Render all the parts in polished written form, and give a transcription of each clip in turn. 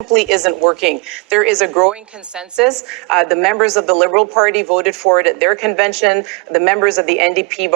simply isn't working. There is a growing consensus. The members of the Liberal Party voted for it at their convention. The members of the NDP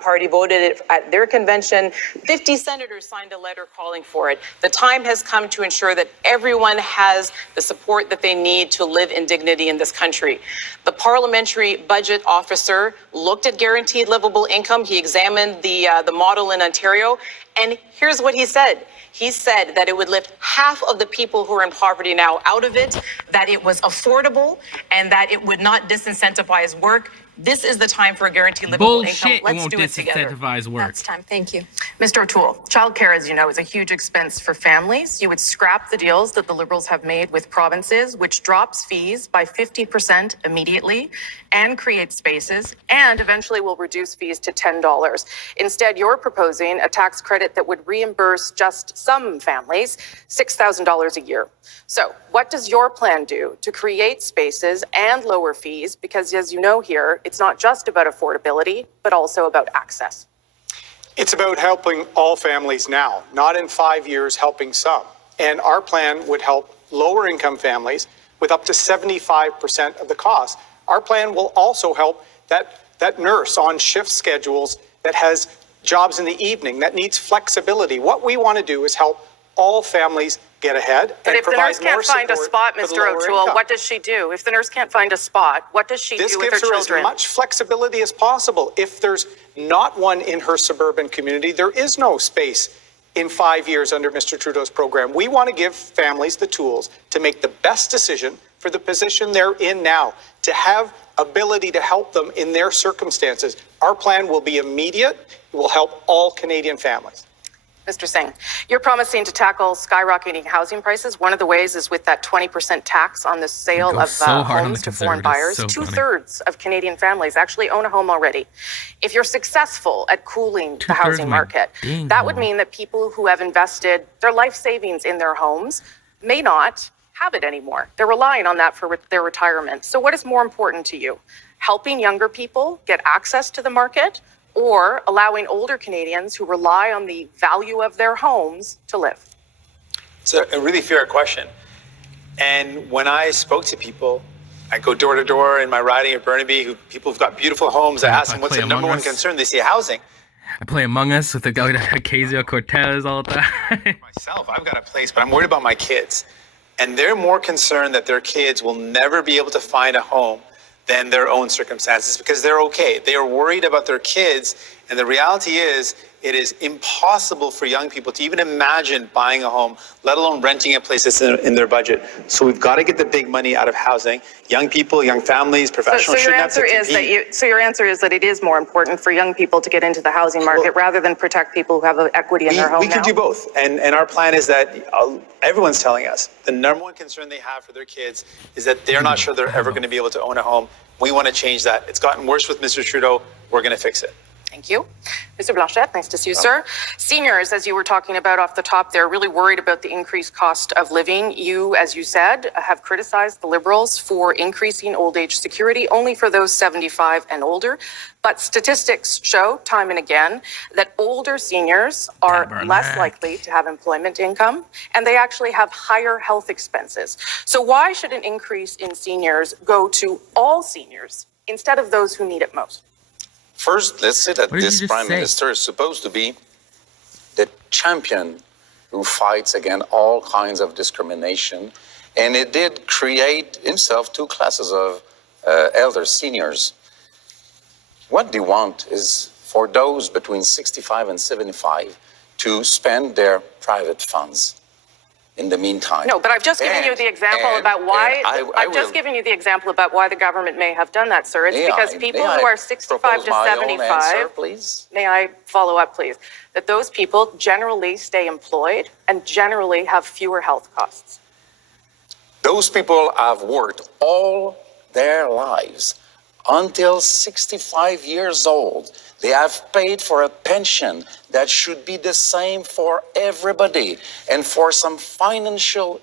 party voted it at their convention. 50 senators signed a letter calling for it. The time has come to ensure that everyone has the support that they need to live in dignity in this country. The parliamentary budget officer looked at guaranteed livable income. He examined the model in Ontario, and here's what he said. He said that it would lift half of the people who are in poverty now out of it, that it was affordable, and that it would not disincentivize work. This is the time for a guaranteed livable income. Let's do it together. That's time. Thank you. Mr. O'Toole, childcare, as you know, is a huge expense for families. You would scrap the deals that the Liberals have made with provinces, which drops fees by 50% immediately and creates spaces, and eventually will reduce fees to $10. Instead, you're proposing a tax credit that would reimburse just some families $6,000 a year. So what does your plan do to create spaces and lower fees? Because as you know here, it's not just about affordability, but also about access. It's about helping all families now, not in 5 years helping some. And our plan would help lower income families with up to 75% of the cost. Our plan will also help that nurse on shift schedules that has jobs in the evening, that needs flexibility. What we want to do is help all families get ahead. But if the nurse can't find a spot, Mr. O'Toole, what does she do? If the nurse can't find a spot, what does she do with her children? This gives her as much flexibility as possible. If there's not one in her suburban community, there is no space in 5 years under Mr. Trudeau's program. We want to give families the tools to make the best decision for the position they're in now, to have ability to help them in their circumstances. Our plan will be immediate. It will help all Canadian families. Mr. Singh, you're promising to tackle skyrocketing housing prices. One of the ways is with that 20% tax on the sale of homes to foreign buyers. Two-thirds of Canadian families actually own a home already. If you're successful at cooling the housing market, that would mean that people who have invested their life savings in their homes may not have it anymore. They're relying on that for their retirement. So what is more important to you? Helping younger people get access to the market, or allowing older Canadians who rely on the value of their homes to live? It's a really fair question. And when I spoke to people, I go door to door in my riding of Burnaby, people who've got beautiful homes. I ask them what's the number one concern. They say housing. I play Among Us with the guy Ocasio-Cortez all the time. Myself, I've got a place, but I'm worried about my kids. And they're more concerned that their kids will never be able to find a home than their own circumstances, because they're okay. They are worried about their kids, and the reality is it is impossible for young people to even imagine buying a home, let alone renting a place that's in their budget. So we've got to get the big money out of housing. Young people, young families, professionals so shouldn't have to compete. So your answer is that it is more important for young people to get into the housing market rather than protect people who have equity in their home now? We could do both. And our plan is that everyone's telling us the number one concern they have for their kids is that they're not sure they're ever going to be able to own a home. We want to change that. It's gotten worse with Mr. Trudeau. We're going to fix it. Thank you. Mr. Blanchette, nice to see you, sir. Seniors, as you were talking about off the top, they're really worried about the increased cost of living. You, as you said, have criticized the Liberals for increasing old age security only for those 75 and older. But statistics show time and again that older seniors are less likely to have employment income, and they actually have higher health expenses. So why should an increase in seniors go to all seniors instead of those who need it most? First, let's say that this Prime Minister is supposed to be the champion who fights against all kinds of discrimination. And it did create himself two classes of elder seniors. What they want is for those between 65 and 75 to spend their private funds. In the meantime. No, but I've just given you the example about why. I've just given you the example about why the government may have done that, sir. It's because people who are 65 to 75. Please? May I follow up, please? That those people generally stay employed and generally have fewer health costs. Those people have worked all their lives until 65 years old. They have paid for a pension that should be the same for everybody. And for some financial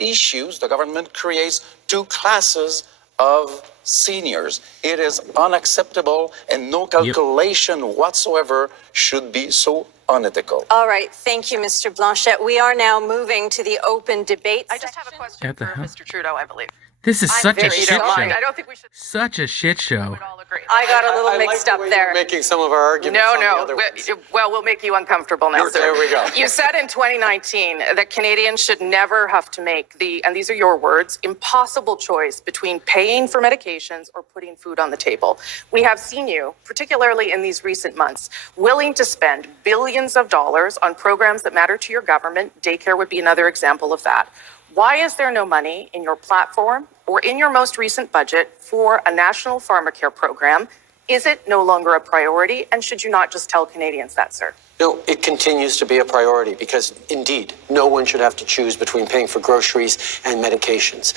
issues, the government creates two classes of seniors. It is unacceptable, and no calculation whatsoever should be so unethical. All right. Thank you, Mr. Blanchette. We are now moving to the open debate I just have a question What the for hell? Mr. Trudeau, I believe. This is such a very shit sorry. show. I don't think we should Such a shit show. all agree. I got a little mixed up there. Making some of our arguments. No. Well, we'll make you uncomfortable now, sir. There we go. You said in 2019 that Canadians should never have to make the, and these are your words, impossible choice between paying for medications or putting food on the table. We have seen you, particularly in these recent months, willing to spend billions of dollars on programs that matter to your government. Daycare would be another example of that. Why is there no money in your platform or in your most recent budget for a national pharmacare program? Is it no longer a priority? And should you not just tell Canadians that, sir? No, it continues to be a priority because, indeed, no one should have to choose between paying for groceries and medications.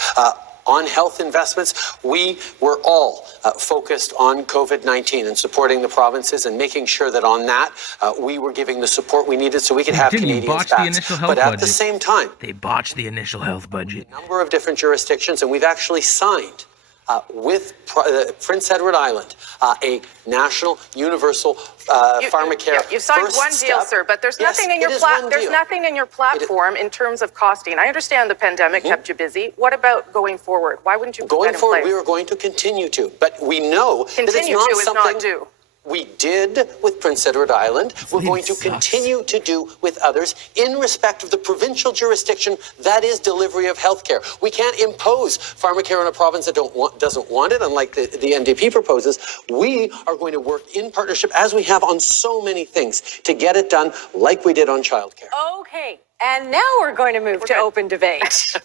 On health investments, we were all focused on COVID-19 and supporting the provinces and making sure that on that we were giving the support we needed so we could have Didn't he Canadians botch the back. initial health But at the budget? same time, They botched the initial health budget. a number of different jurisdictions, and we've actually signed with Prince Edward Island a national universal pharmacare. You've signed first one deal, step. sir, but there's Yes, nothing in your it is one there's deal. nothing in your platform in terms of costing. I understand the pandemic kept you busy. What about going forward? Why wouldn't you put Going that in forward, place? we are going to continue to, but we know that it's Continue not to is something not do. we did with Prince Edward Island. We're lady going to sucks. continue to do with others in respect of the provincial jurisdiction that is delivery of healthcare. We can't impose pharmacare on a province that doesn't want it, unlike the NDP proposes. We are going to work in partnership, as we have on so many things, to get it done like we did on childcare. Okay. And now we're going to move to open debate.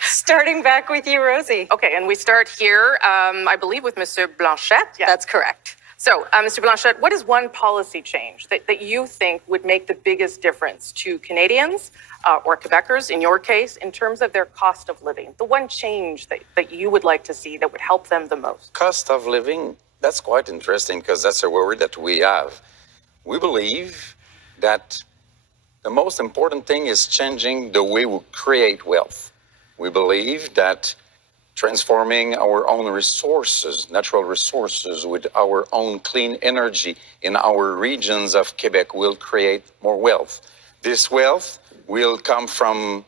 Starting back with you, Rosie. Okay, and we start here, I believe, with Monsieur Blanchette. That's correct. So, Mr. Blanchette, what is one policy change that you think would make the biggest difference to Canadians or Quebecers, in your case, in terms of their cost of living? The one change that you would like to see that would help them the most? Cost of living, that's quite interesting because that's a worry that we have. We believe that the most important thing is changing the way we create wealth. We believe that transforming our own resources, natural resources, with our own clean energy in our regions of Quebec will create more wealth. This wealth will come from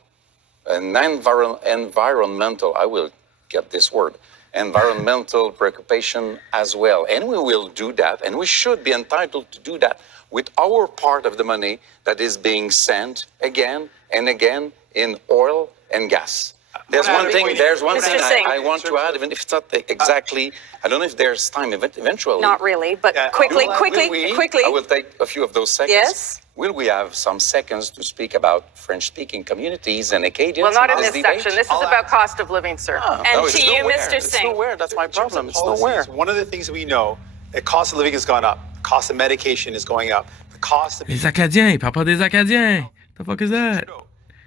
an environmental, I will get this word, environmental preoccupation as well. And we will do that, and we should be entitled to do that with our part of the money that is being sent again and again in oil and gas. There's one thing Mr. Singh. I want to add, even if it's not exactly, I don't know if there's time, eventually. Not really, but quickly. I will take a few of those seconds. Yes. Will we have some seconds to speak about French-speaking communities and Acadians? Well, not in this this debate? section. This is about cost of living, sir. And it's to you, nowhere. Mr. It's Singh. nowhere. That's my problem. It's Policies, nowhere. one of the things we know, the cost of living has gone up. Cost of medication is going up. The cost of Les Acadiens, il parle pas des Acadiens. The fuck is that?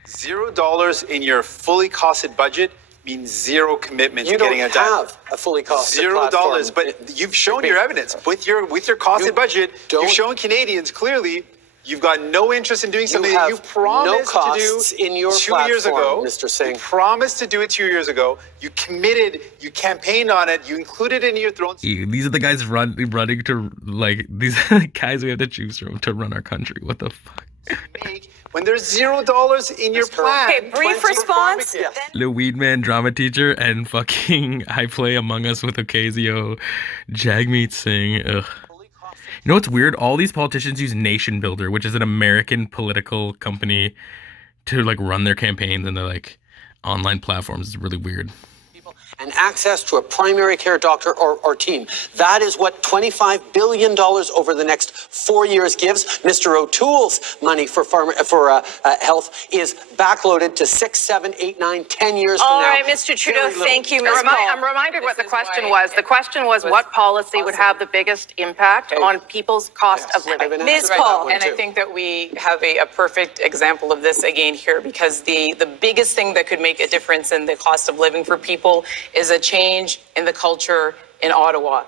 $0 in your fully costed budget means zero commitment You to getting don't it done. have a fully costed $0, platform. but you've shown your evidence with your costed budget. don't- You've shown Canadians clearly you've got no interest in doing something that have you promised no to costs do in your 2 years platform, ago. Mr. Singh. You promised to do it 2 years ago. You committed. You campaigned on it. You included it in your throne. These are the guys running to, like, these are the guys we have to choose from to run our country. What the fuck? Make when there's $0 in your plan. Okay, brief response. Yes. The Weedman drama teacher and fucking I Play Among Us with Ocasio, Jagmeet Singh. Ugh. You know what's weird? All these politicians use Nation Builder, which is an American political company, to like run their campaigns and their like online platforms. It's really weird. And access to a primary care doctor or team. That is what $25 billion over the next 4 years gives. Mr. O'Toole's money for health is backloaded to 6, 7, 8, 9, 10 years from All now. right, Mr. Trudeau, Very little. thank you, Ms. I'm Paul. reminded what the question was. The question was what policy would have the biggest impact on people's cost of I've living? been Ms. asked about Paul. that one And I too. think that we have a perfect example of this again here, because the biggest thing that could make a difference in the cost of living for people is a change in the culture in Ottawa.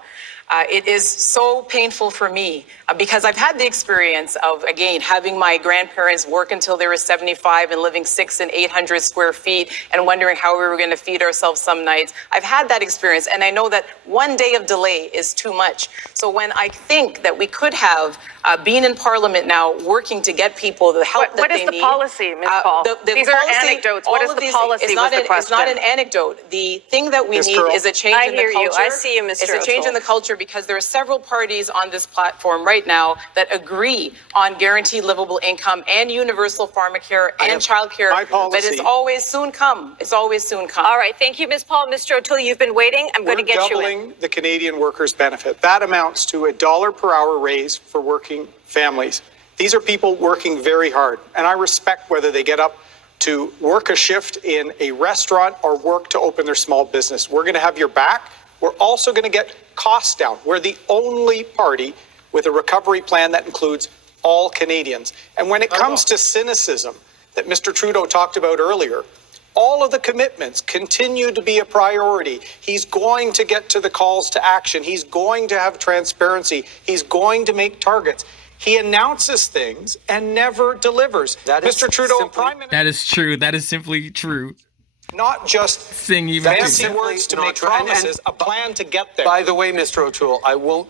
It is so painful for me because I've had the experience of, again, having my grandparents work until they were 75 and living 600 and 800 square feet and wondering how we were going to feed ourselves some nights. I've had that experience, and I know that one day of delay is too much. So when I think that we could have been in Parliament now working to get people the help that they need. What is the policy, Ms. Paul? These are anecdotes. What is the policy? It's not an anecdote. The thing that we need is a change in the culture. I see you, Mr. It's a change in the culture because there are several parties on this platform right now that agree on guaranteed livable income and universal pharmacare and childcare. But it's always soon come. It's always soon come. All right. Thank you, Ms. Paul. Mr. O'Toole, you've been waiting. I'm going to get you in. We're doubling the Canadian workers' benefit. That amounts to $1 per hour raise for working families. These are people working very hard, and I respect whether they get up to work a shift in a restaurant or work to open their small business. We're going to have your back. We're also going to get costs down. We're the only party with a recovery plan that includes all Canadians. And when it comes to cynicism that Mr. Trudeau talked about earlier, all of the commitments continue to be a priority. He's going to get to the calls to action. He's going to have transparency. He's going to make targets. He announces things and never delivers. Mr. Trudeau, Prime Minister. That is true. That is simply true. Not just fancy words to make promises, a plan to get there. By the way, Mr. O'Toole, I won't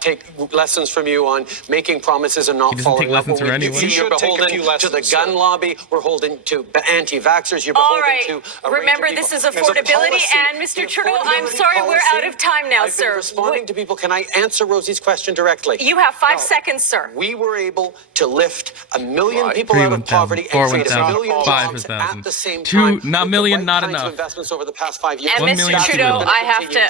take lessons from you on making promises and not following up. You should take a few lessons to the gun lobby. We're holding to anti-vaxxers. You're beholden to. Remember, this is affordability. And Mr. Trudeau, I'm sorry, we're out of time now, sir. I've been responding to people. Can I answer Rosie's question directly? You have 5 seconds, sir. We were able to lift 1 million people out of poverty and create 1 million jobs at the same time. Not million, not kinds of enough. investments over the past 5 years. And Mr. Trudeau,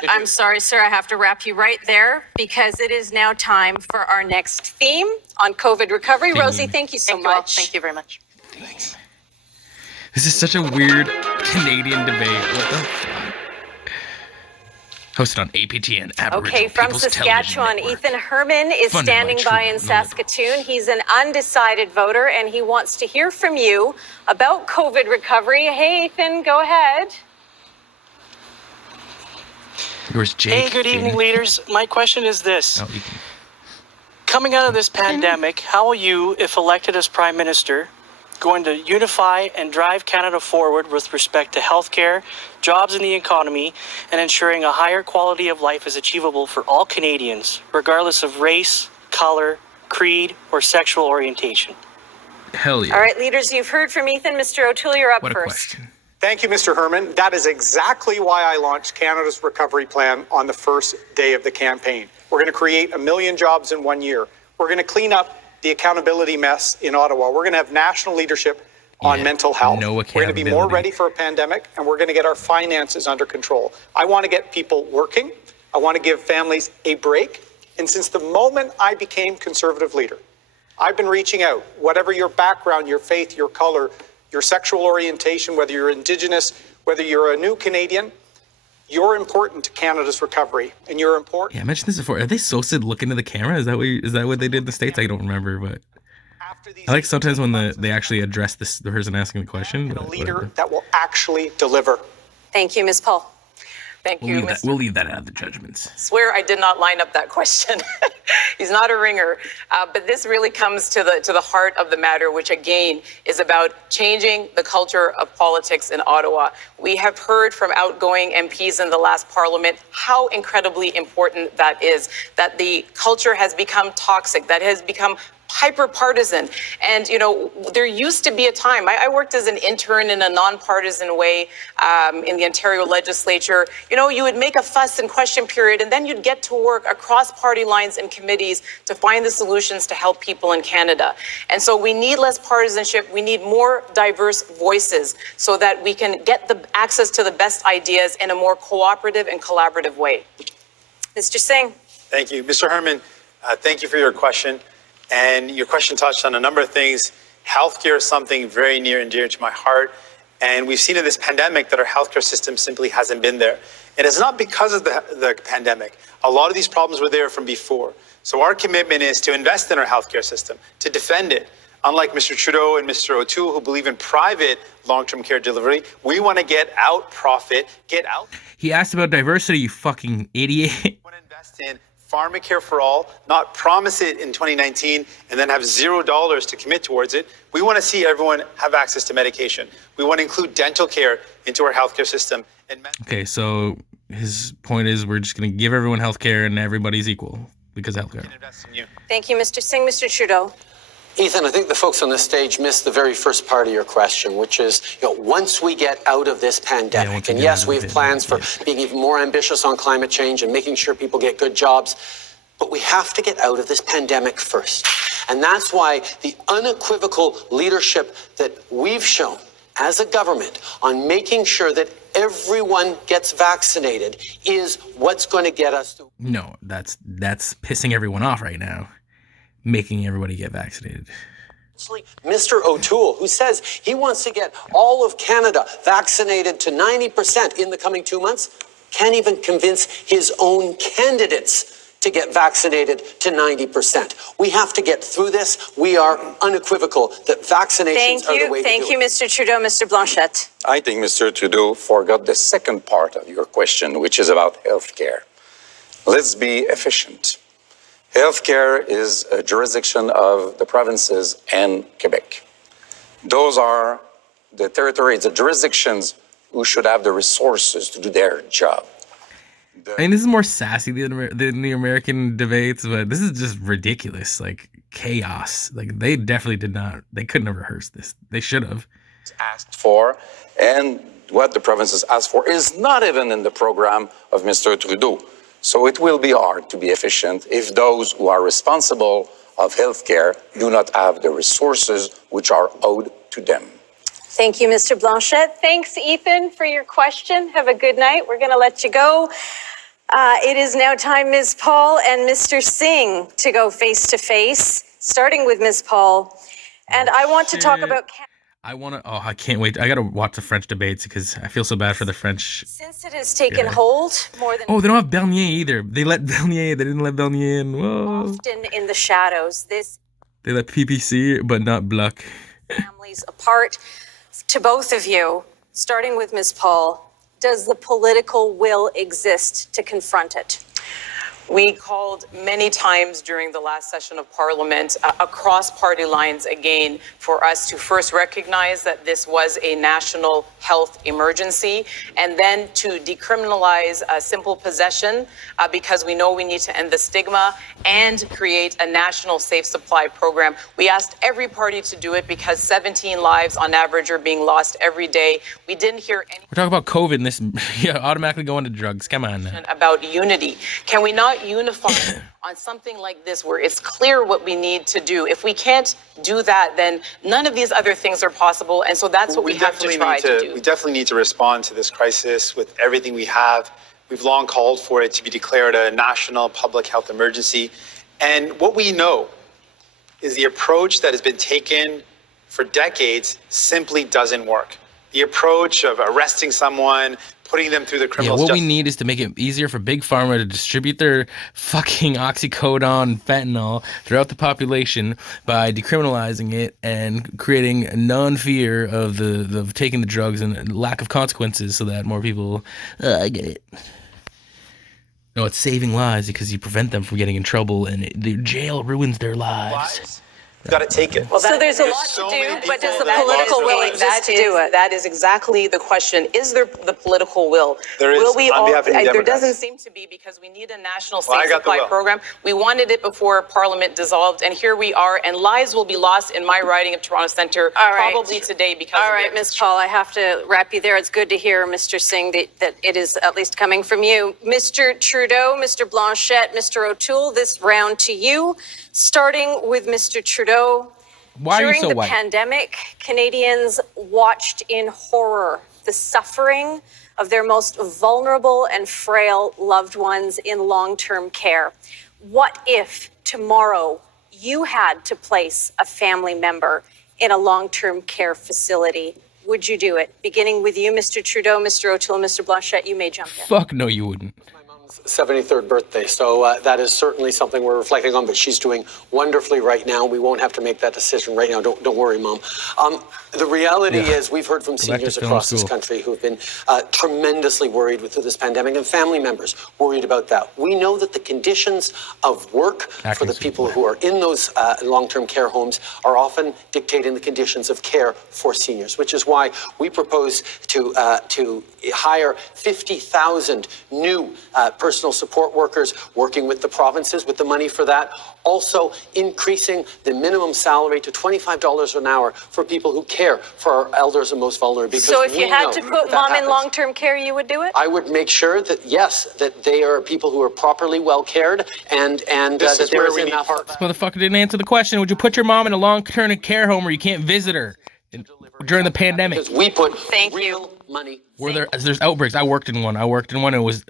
I'm sorry, sir, I have to wrap you right there because it is now time for our next theme on COVID recovery. Rosie, thank you so much. Thank you very much. Thanks. This is such a weird Canadian debate. What the fuck? Hosted on APTN, Aboriginal Okay, from People's Saskatchewan, Television Network. Ethan Herman is Funded standing by by in Trudeau. Saskatoon. He's an undecided voter, and he wants to hear from you about COVID recovery. Hey, Ethan, go ahead. Where's Jake? Hey, good evening, leaders. My question is this. Oh, Ethan. Coming out of this pandemic, how will you, if elected as Prime Minister, going to unify and drive Canada forward with respect to healthcare, jobs in the economy, and ensuring a higher quality of life is achievable for all Canadians, regardless of race, color, creed, or sexual orientation? Hell yeah. All right, leaders, you've heard from Ethan. Mr. O'Toole, you're up What a first. question. Thank you, Mr. Herman. That is exactly why I launched Canada's recovery plan on the first day of the campaign. We're going to create 1 million jobs in 1 year. We're going to clean up the accountability mess in Ottawa. We're going to have national leadership on mental health. No we're going to be more ready for a pandemic, and we're going to get our finances under control. I want to get people working. I want to give families a break. And since the moment I became Conservative leader, I've been reaching out, whatever your background, your faith, your color, your sexual orientation, whether you're Indigenous, whether you're a new Canadian, you're important to Canada's recovery, and you're important. Yeah, I mentioned this before. Are they supposed to look into the camera? Is that what they did in the States? I don't remember, but I like sometimes when they actually address the person asking the question. And a leader that will actually deliver. Thank you, Ms. Paul. Thank you, Mr. We'll leave that out of the judgments. Swear I did not line up that question. He's not a ringer. But this really comes to the heart of the matter, which again is about changing the culture of politics in Ottawa. We have heard from outgoing MPs in the last parliament how incredibly important that is, that the culture has become toxic, that has become hyper-partisan. And, you know, there used to be a time, I worked as an intern in a nonpartisan way in the Ontario legislature. You know, you would make a fuss and question period, and then you'd get to work across party lines and committees to find the solutions to help people in Canada. And so we need less partisanship. We need more diverse voices so that we can get the access to the best ideas in a more cooperative and collaborative way. Mr. Singh. Thank you. Mr. Herman, thank you for your question. And your question touched on a number of things. Healthcare is something very near and dear to my heart. And we've seen in this pandemic that our healthcare system simply hasn't been there. And it's not because of the pandemic. A lot of these problems were there from before. So our commitment is to invest in our healthcare system, to defend it. Unlike Mr. Trudeau and Mr. O'Toole, who believe in private long-term care delivery, we want to get out profit, get out. He asked about diversity, you fucking idiot. We want to invest in Pharmacare for all, not promise it in 2019 and then have $0 to commit towards it. We want to see everyone have access to medication. We want to include dental care into our healthcare system. Okay, so his point is we're just going to give everyone healthcare and everybody's equal because of healthcare. Thank you, Mr. Singh. Mr. Trudeau. Ethan, I think the folks on the stage missed the very first part of your question, which is, once we get out of this pandemic, and yes, we have plans for being even more ambitious on climate change and making sure people get good jobs, but we have to get out of this pandemic first. And that's why the unequivocal leadership that we've shown as a government on making sure that everyone gets vaccinated is what's going to get us through. No, that's pissing everyone off right now. Making everybody get vaccinated. Mr. O'Toole, who says he wants to get all of Canada vaccinated to 90% in the coming 2 months, can't even convince his own candidates to get vaccinated to 90%. We have to get through this. We are unequivocal that vaccinations are the way to do it. Thank you, Mr. Trudeau. Mr. Blanchette. I think Mr. Trudeau forgot the second part of your question, which is about healthcare. Let's be efficient. Healthcare is a jurisdiction of the provinces and Quebec. Those are the territories, the jurisdictions who should have the resources to do their job. I mean, this is more sassy than the American debates, but this is just ridiculous, like chaos. Like they definitely they couldn't have rehearsed this. They should have. Asked for, and what the provinces asked for is not even in the program of Mr. Trudeau. So it will be hard to be efficient if those who are responsible of healthcare do not have the resources which are owed to them. Thank you, Mr. Blanchette. Thanks, Ethan, for your question. Have a good night. We're going to let you go. It is now time, Ms. Paul and Mr. Singh, to go face to face, starting with Ms. Paul. And I want to talk about... I can't wait. I got to watch the French debates because I feel so bad for the French. Since it has taken hold more than... Oh, they don't have Bernier either. They didn't let Bernier in. Whoa. Often in the shadows. They let PPC, but not Bloc. Families apart. To both of you, starting with Ms. Paul, does the political will exist to confront it? We called many times during the last session of Parliament across party lines again for us to first recognize that this was a national health emergency and then to decriminalize simple possession because we know we need to end the stigma and create a national safe supply program. We asked every party to do it because 17 lives on average are being lost every day. We didn't hear any. We're talking about COVID and this automatically going to drugs. Come on. About unity. Can we not unify on something like this where it's clear what we need to do? If we can't do that, then none of these other things are possible. And so that's what we have to try to do. We definitely need to respond to this crisis with everything we have. We've long called for it to be declared a national public health emergency. And what we know is the approach that has been taken for decades simply doesn't work. The approach of arresting someone, putting them through the criminal justice. What we need is to make it easier for Big Pharma to distribute their fucking oxycodone, fentanyl throughout the population by decriminalizing it and creating non-fear of the taking the drugs and lack of consequences so that more people, I get it. No, it's saving lives because you prevent them from getting in trouble and the jail ruins their lives. We've got to take it. Well, so there's a lot to do, but does the political will exist to do it? That is exactly the question. Is there the political will? There is, will we on all, behalf of the there Democrats. doesn't seem to be because we need a national safe supply program. We wanted it before Parliament dissolved, and here we are, and lives will be lost in my riding of Toronto Centre probably today because All right, Ms. Paul, I have to wrap you there. It's good to hear, Mr. Singh, that it is at least coming from you. Mr. Trudeau, Mr. Blanchette, Mr. O'Toole, this round to you, starting with Mr. Trudeau. Why are you so During the white? pandemic, Canadians watched in horror the suffering of their most vulnerable and frail loved ones in long-term care. What if tomorrow you had to place a family member in a long-term care facility? Would you do it? Beginning with you, Mr. Trudeau, Mr. O'Toole, Mr. Blanchette, you may jump in. Fuck no, you wouldn't. 73rd birthday. So that is certainly something we're reflecting on, but she's doing wonderfully right now. We won't have to make that decision right now. Don't worry, Mom. The reality is we've heard from seniors across this country who've been tremendously worried through this pandemic, and family members worried about that. We know that the conditions of work for the people who are in those long-term care homes are often dictating the conditions of care for seniors, which is why we propose to hire 50,000 new personal support workers, working with the provinces with the money for that. Also increasing the minimum salary to $25 an hour for people who care for our elders and most vulnerable. Because so if you had to put mom in long-term care, you would do it? I would make sure that, yes, that they are people who are properly well cared and that there is enough. This motherfucker didn't answer the question. Would you put your mom in a long-term care home where you can't visit her during the pandemic? Because we put real money. There's outbreaks. I worked in one. It was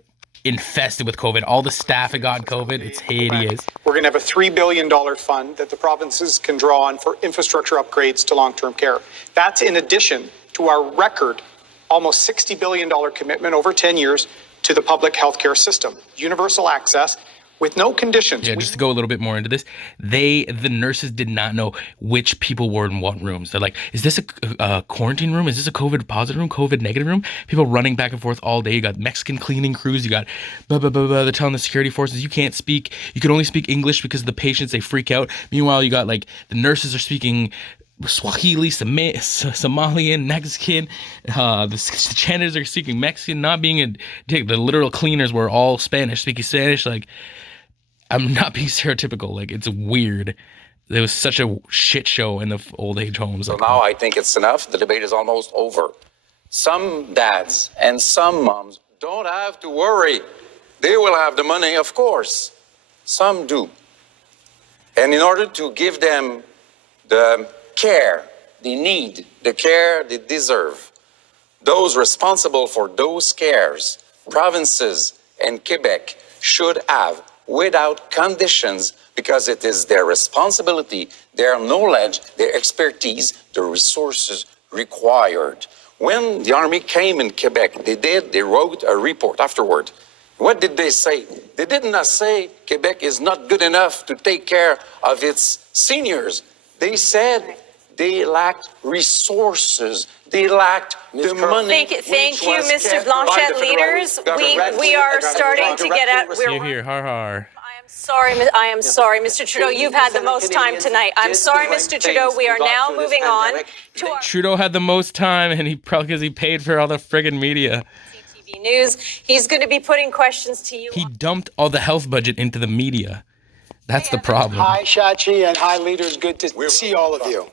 infested with COVID. All the staff had gotten COVID. It's hideous. We're going to have a $3 billion fund that the provinces can draw on for infrastructure upgrades to long-term care. That's in addition to our record, almost $60 billion commitment over 10 years to the public healthcare system. Universal access with no conditions. Yeah, just to go a little bit more into this, the nurses did not know which people were in what rooms. They're like, is this a quarantine room? Is this a COVID positive room? COVID negative room? People running back and forth all day. You got Mexican cleaning crews. You got blah, blah, blah, blah. They're telling the security forces you can't speak. You can only speak English because the patients, they freak out. Meanwhile, you got like the nurses are speaking Swahili, Somalian, Mexican. The janitors are speaking Mexican, not being a dick. The literal cleaners were all Spanish, speaking Spanish. Like, I'm not being stereotypical. Like, it's weird. There was such a shit show in the old age homes. So now I think it's enough. The debate is almost over. Some dads and some moms don't have to worry. They will have the money, of course. Some do. And in order to give them the care they need, the care they deserve, those responsible for those cares, provinces and Quebec, should have, without conditions, because it is their responsibility, their knowledge, their expertise, the resources required. When the army came in Quebec, they wrote a report afterward. What did they say? They did not say Quebec is not good enough to take care of its seniors. They said they lacked resources. They lacked the money. Thank you, Mr. Blanchet. Leaders, we are starting to get at. Here, har har. I am sorry, Mr. Trudeau. You've had the most time tonight. I'm sorry, Mr. Trudeau. We are now moving on to our Trudeau had the most time, and he probably because he paid for all the friggin' media. TV news. He's going to be putting questions to you. He dumped all the health budget into the media. That's the problem. Hi, Shachi, and hi, leaders. Good to see all of you.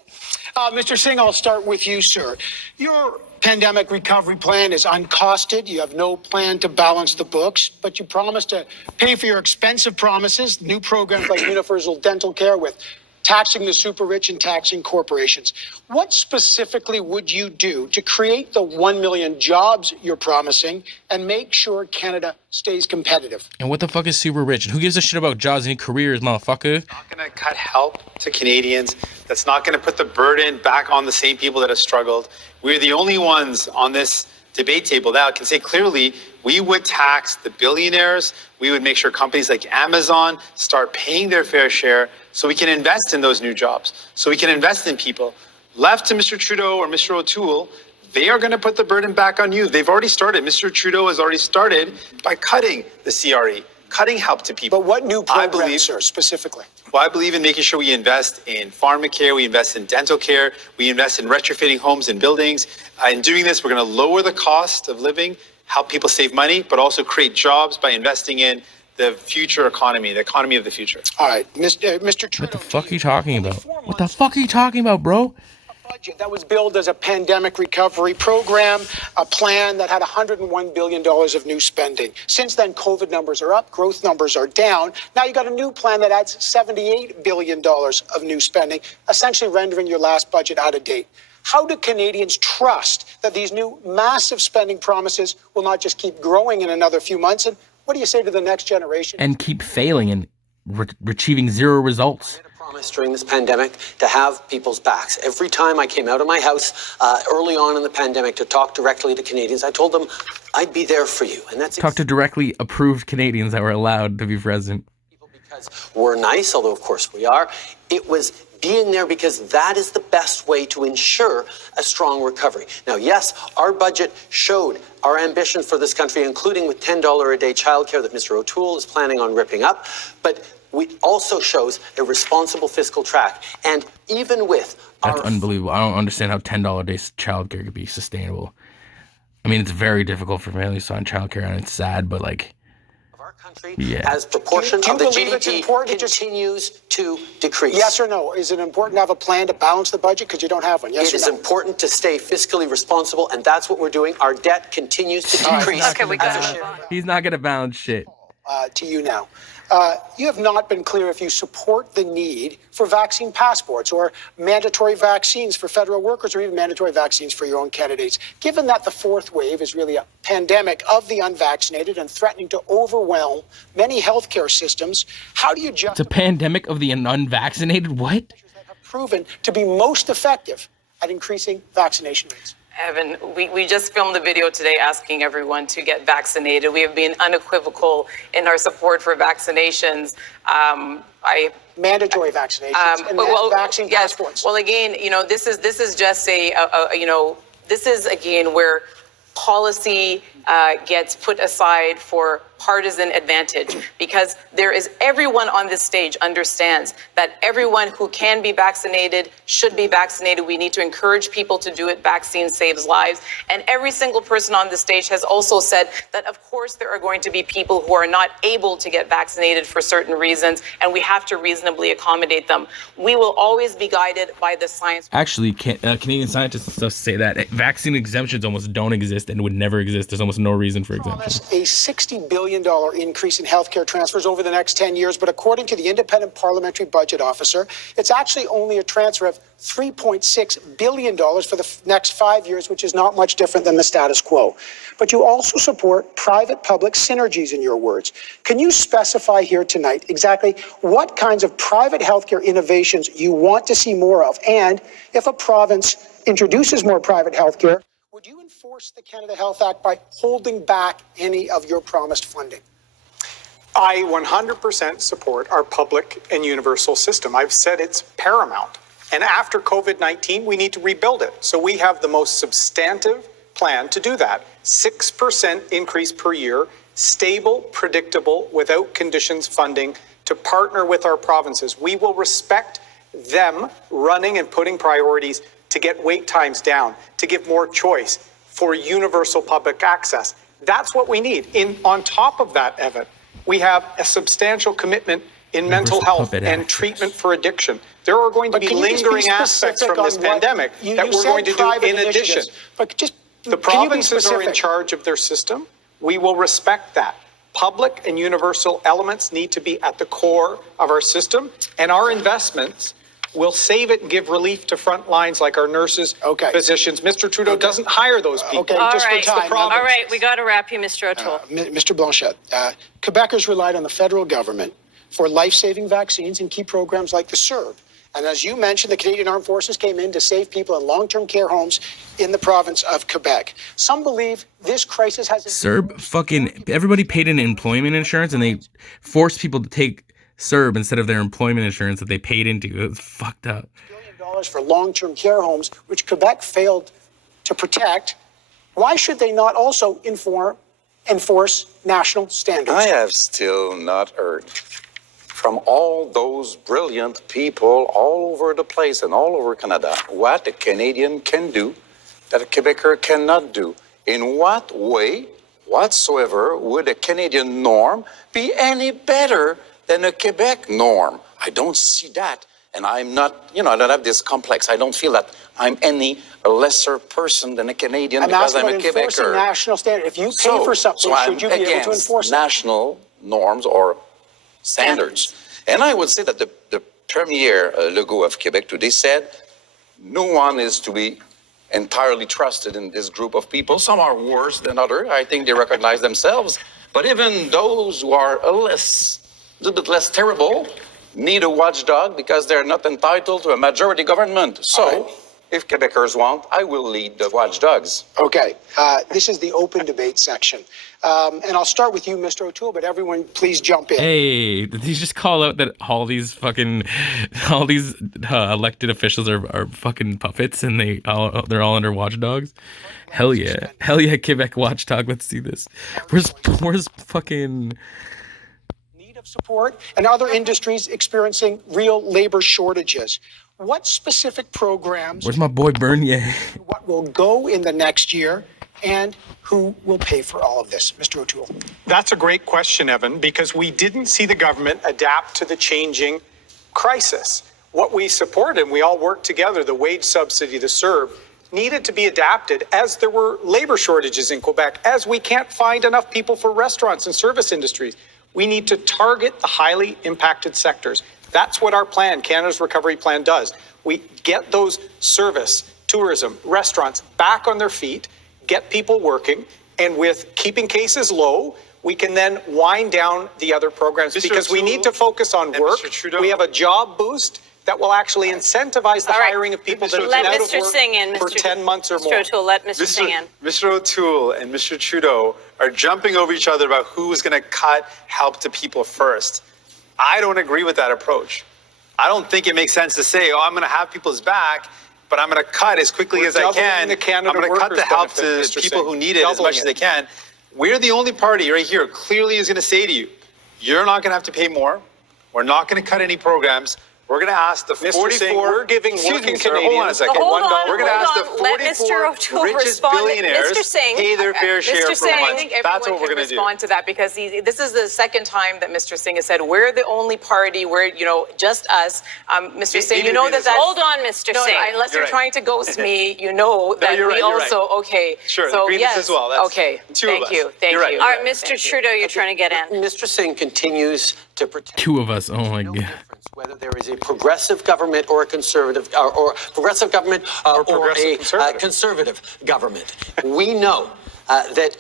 Mr. Singh, I'll start with you, sir. Your pandemic recovery plan is uncosted. You have no plan to balance the books, but you promised to pay for your expensive promises, new programs like universal dental care with taxing the super rich and taxing corporations. What specifically would you do to create the 1 million jobs you're promising and make sure Canada stays competitive? And what the fuck is super rich? And who gives a shit about jobs and careers, motherfucker? Not going to cut help to Canadians. That's not going to put the burden back on the same people that have struggled. We're the only ones on this debate table that can say clearly we would tax the billionaires. We would make sure companies like Amazon start paying their fair share so we can invest in those new jobs, so we can invest in people. Left to Mr. Trudeau or Mr. O'Toole, they are going to put the burden back on you. They've already started. Mr. Trudeau has already started by cutting the CRE, cutting help to people. But what new programs, sir, specifically? Well, I believe in making sure we invest in pharmacare, we invest in dental care, we invest in retrofitting homes and buildings. In doing this, we're going to lower the cost of living, help people save money, but also create jobs by investing in the future economy, the economy of the future. All right, Mr. Trudeau. What the fuck are you talking about? What the fuck are you talking about, bro? Budget that was billed as a pandemic recovery program, a plan that had $101 billion of new spending. Since then, COVID numbers are up, growth numbers are down. Now you got a new plan that adds $78 billion of new spending, essentially rendering your last budget out of date. How do Canadians trust that these new massive spending promises will not just keep growing in another few months? And what do you say to the next generation? And keep failing and achieving zero results. Promised during this pandemic to have people's backs. Every time I came out of my house early on in the pandemic to talk directly to Canadians, I told them I'd be there for you. And that's Talk to directly approved Canadians that were allowed to be present. Because we're nice, although of course we are. It was being there because that is the best way to ensure a strong recovery. Now, yes, our budget showed our ambition for this country, including with $10 a day childcare that Mr. O'Toole is planning on ripping up. But it also shows a responsible fiscal track. And even with That's unbelievable. I don't understand how $10 a day childcare could be sustainable. I mean, it's very difficult for families on childcare, and it's sad, but like, our country, yeah. as proportion Do you of the believe it's GDP important to continues to decrease. Yes or no? Is it important to have a plan to balance the budget because you don't have one? Yes It or is no? important to stay fiscally responsible, and that's what we're doing. Our debt continues to decrease. Okay, we got to move on. He's not gonna balance shit. To you now. You have not been clear if you support the need for vaccine passports or mandatory vaccines for federal workers or even mandatory vaccines for your own candidates. Given that the fourth wave is really a pandemic of the unvaccinated and threatening to overwhelm many healthcare systems, how do you It's justify a pandemic of the unvaccinated? What? measures that have proven to be most effective at increasing vaccination rates? Evan, we just filmed a video today asking everyone to get vaccinated. We have been unequivocal in our support for vaccinations. Mandatory vaccinations and vaccine passports. Well, again, this is just this is again where policy gets put aside for partisan advantage, because everyone on this stage understands that everyone who can be vaccinated should be vaccinated. We need to encourage people to do it. Vaccine saves lives. And every single person on the stage has also said that, of course, there are going to be people who are not able to get vaccinated for certain reasons, and we have to reasonably accommodate them. We will always be guided by the science. Actually, Canadian scientists and stuff say that vaccine exemptions almost don't exist and would never exist. There's almost no reason for exemptions. A $60 billion increase in healthcare transfers over the next 10 years, but according to the Independent Parliamentary Budget Officer, it's actually only a transfer of $3.6 billion for the next 5 years, which is not much different than the status quo. But you also support private-public synergies, in your words. Can you specify here tonight exactly what kinds of private healthcare innovations you want to see more of? And if a province introduces more private healthcare, would you enforce the Canada Health Act by holding back any of your promised funding? I 100% support our public and universal system. I've said it's paramount. And after COVID-19, we need to rebuild it. So we have the most substantive plan to do that. 6% increase per year, stable, predictable, without conditions funding to partner with our provinces. We will respect them running and putting priorities to get wait times down, to give more choice for universal public access. That's what we need. On top of that, Evan, we have a substantial commitment in mental health and treatment for addiction. There are going to be lingering aspects from this pandemic that we're going to do in addition. But just the provinces are in charge of their system. We will respect that. Public and universal elements need to be at the core of our system, and our investments will save it and give relief to front lines like our nurses, physicians. Mr. Trudeau doesn't hire those people. Just for time. All right, we got to wrap you, Mr. O'Toole. Mr. Blanchette, Quebecers relied on the federal government for life-saving vaccines and key programs like the CERB. And as you mentioned, the Canadian Armed Forces came in to save people in long-term care homes in the province of Quebec. Some believe this crisis has... CERB, fucking everybody paid in employment insurance, and they forced people to take CERB instead of their employment insurance that they paid into. It was fucked up. $1 billion for long-term care homes, which Quebec failed to protect. Why should they not also enforce national standards? I have still not heard from all those brilliant people all over the place and all over Canada what a Canadian can do that a Quebecer cannot do. In what way whatsoever would a Canadian norm be any better than a Quebec norm? I don't see that. And I'm not, I don't have this complex. I don't feel that I'm any lesser person than a Canadian because I'm a Quebecer. National standard. If you pay for something, should you be able to enforce it? National norms or standards. And I would say that the Premier Legault of Quebec today said no one is to be entirely trusted in this group of people. Some are worse than others. I think they recognize themselves. But even those who are a little bit less terrible, need a watchdog because they're not entitled to a majority government. So, if Quebecers want, I will lead the watchdogs. Okay, this is the open debate section. And I'll start with you, Mr. O'Toole, but everyone please jump in. Hey, did you just call out that all these elected officials are fucking puppets and they're all under watchdogs? Hell yeah, Quebec watchdog. Let's see this. Where's fucking Need of support and other industries experiencing real labor shortages. What specific programs? Where's my boy Bernier? What will go in the next year, and who will pay for all of this? Mr. O'Toole. That's a great question, Evan, because we didn't see the government adapt to the changing crisis. What we supported, and we all worked together, the wage subsidy to serve, needed to be adapted as there were labor shortages in Quebec, as we can't find enough people for restaurants and service industries. We need to target the highly impacted sectors. That's what our plan, Canada's Recovery Plan, does. We get those service, tourism, restaurants back on their feet, get people working, and with keeping cases low, we can then wind down the other programs because we need to focus on work. We have a job boost that will actually incentivize the hiring of people that have been out of work for 10 months or more. Mr. O'Toole, let Mr. Singh in. Mr. O'Toole and Mr. Trudeau are jumping over each other about who's going to cut help to people first. I don't agree with that approach. I don't think it makes sense to say, I'm going to have people's back, but I'm going to cut as quickly as I can. I'm going to cut the help to people who need it as much as they can. We're the only party right here clearly is going to say to you, you're not going to have to pay more. We're not going to cut any programs. We're going to ask the 44. We're giving working Canadians. Hold on a second. We're going to ask the 44 richest billionaires pay their fair share for I once. think That's what everyone we're can going to do. respond to that because this is the second time that Mr. Singh has said we're the only party where just us. Mr. Singh, you know that that's Hold on, Mr. no, Singh. unless you're trying to ghost me, you know that you're we right, also okay. Sure, so the yes, as well. That's okay. two of us. Thank You're right. you. All right, Mr. Trudeau, you're trying to get in. Mr. Singh continues to protect two of us? Oh my no god. difference whether there is a progressive government or a conservative, or progressive government or a conservative government. We know that